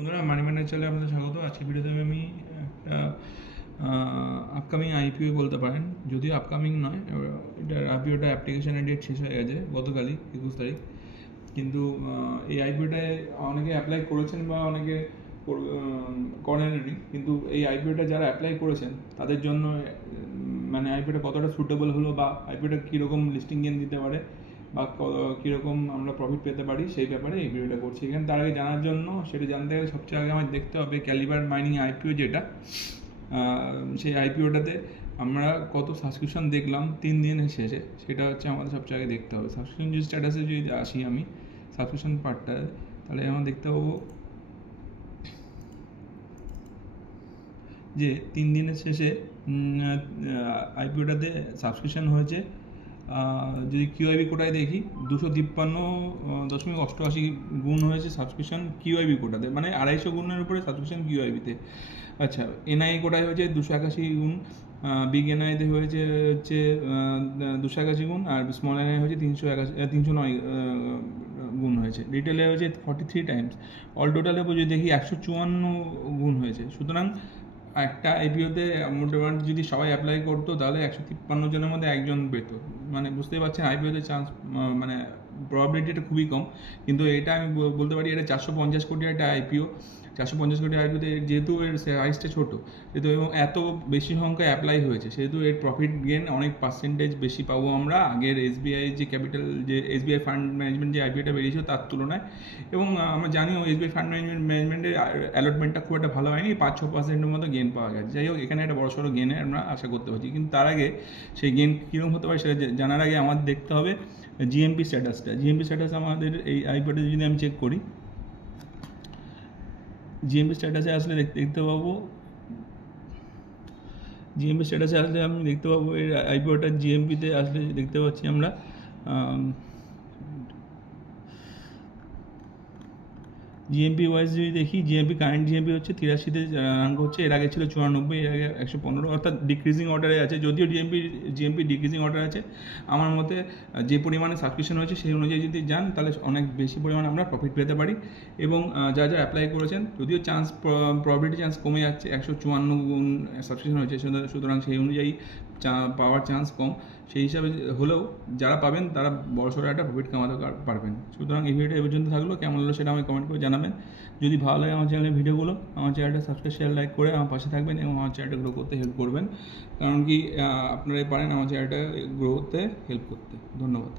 বন্ধুরা, মানি ম্যানেজ চ্যানেলে আপনাদের স্বাগত। আজকের ভিডিওতে আমি একটা আপকামিং আইপিও বলতে পারেন, যদিও আপকামিং নয়, এটা আইপিওটা অ্যাপ্লিকেশনের ডেট শেষ হয়ে গেছে গতকালই 21 তারিখ। কিন্তু এই আইপিওটায় অনেকে অ্যাপ্লাই করেছেন বা অনেকে করেননি, কিন্তু এই আইপিওটা যারা অ্যাপ্লাই করেছেন তাদের জন্য মানে আইপিওটা কতটা সুটেবল হলো বা আইপিওটা কীরকম লিস্টিং গেইন দিতে পারে বা কীরকম আমরা প্রফিট পেতে পারি সেই ব্যাপারে এই ভিডিওটা করছি। এখানে তার আগে জানার জন্য, সেটা জানতে গেলে সবচেয়ে আগে আমার দেখতে হবে ক্যালিবার মাইনিং আইপিও যেটা, সেই আইপিওটাতে আমরা কত সাবস্ক্রিপশন দেখলাম 3 দিনের শেষে, সেটা হচ্ছে আমাদের সবচেয়ে আগে দেখতে হবে। সাবস্ক্রিপশন যে স্ট্যাটাসে যদি আসি আমি সাবস্ক্রিপশন পার্টটা, তাহলে আমরা দেখতে পাবো যে 3 দিনের শেষে আইপিওটাতে সাবস্ক্রিপশন হয়েছে, যদি কিউআইবি কোটায় দেখি 253.88 গুণ হয়েছে সাবস্ক্রিপশন কিউআইবি কোটাতে, মানে 250 গুণের উপরে সাবস্ক্রিপশন কিউআইবিতে। আচ্ছা, এনআই কোটায় হয়েছে 281 গুণ, বিগ এনআইতে হয়েছে 281 গুণ, আর স্মল এনআই হয়েছে 309 গুণ হয়েছে। রিটেলে হয়েছে 43 টাইমস। অল টোটালে যদি দেখি 154 গুণ হয়েছে। সুতরাং একটা আইপিওতে মোটামুটি যদি সবাই অ্যাপ্লাই করতো তাহলে 153 জনের মধ্যে একজন পেত। মানে বুঝতেই পারছেন আইপিওতে চান্স, মানে প্রবাবিলিটিটা খুবই কম। কিন্তু এটা আমি বলতে পারি, এটা 450 কোটি একটা আইপিও। 450 কোটি আইপিওতে যেহেতু এর সাইজটা ছোটো, যেহেতু এবং এত বেশি সংখ্যায় অ্যাপ্লাই হয়েছে, সেহেতু এর প্রফিট গেন অনেক পার্সেন্টেজ বেশি পাবো আমরা আগের এসবিআই যে ক্যাপিটাল, যে এসবিআই ফান্ড ম্যানেজমেন্ট যে আইপিওটা বেরিয়েছিল তার তুলনায়। এবং আমরা জানিও এসবিআই ফান্ড ম্যানেজমেন্টের অ্যালটমেন্টটা খুব একটা ভালো হয়নি, 5-6% মতো গেন পাওয়া গেছে। যাই হোক, এখানে একটা বড় সড়ো গেনের আমরা আশা করতে পারছি। কিন্তু তার আগে সেই গেন কীরকম হতে পারে সেটা জানার আগে আমাদের দেখতে হবে জিএমপি স্ট্যাটাসটা। জিএমপি স্ট্যাটাস আমাদের এই আইপিওতে যদি আমি চেক করি, জিএমপি স্ট্যাটাসে আসলে দেখতে পাবো, জিএমপি স্ট্যাটাসে আসলে আমি দেখতে পাবো এই আইপিওটা জিএমপিতে আসলে দেখতে পাচ্ছি আমরা জিএমপি ওয়াইজ যদি দেখি, জিএমপি কারেন্ট জিএমপি হচ্ছে 83-তে রান করছে। এর আগে ছিল 94, এর আগে 115, অর্থাৎ ডিক্রিজিং অর্ডারে আছে। যদিও জিএমপি ডিক্রিজিং অর্ডার আছে, আমার মতে যে পরিমাণে সাবস্ক্রিপশন হয়েছে সেই অনুযায়ী যদি যান তাহলে অনেক বেশি পরিমাণে আমরা প্রফিট পেতে পারি। এবং যারা অ্যাপ্লাই করেছেন, যদিও প্রবাবিলিটি চান্স কমে যাচ্ছে, 154 গুণ সাবস্ক্রিপশন হয়েছে, সুতরাং সেই অনুযায়ী পাওয়ার চান্স কম। সেই হিসাবে হলেও যারা পাবেন তারা বড়সড় একটা প্রফিট কামাতে পারবেন। সুতরাং এই ভিডিওটা এ পর্যন্ত থাকলো। কেমন হলো সেটা আমাকে কমেন্ট করে জানাবেন। যদি ভালো লাগে আমার চ্যানেলের ভিডিওগুলো, আমার চ্যানেলটা সাবস্ক্রাইব, শেয়ার, লাইক করে আমার পাশে থাকবেন এবং আমার চ্যানেলটা গ্রো করতে হেল্প করবেন। কারণ কি, আপনারাই পারেন আমার চ্যানেলটা গ্রো করতে হেল্প করতে। ধন্যবাদ।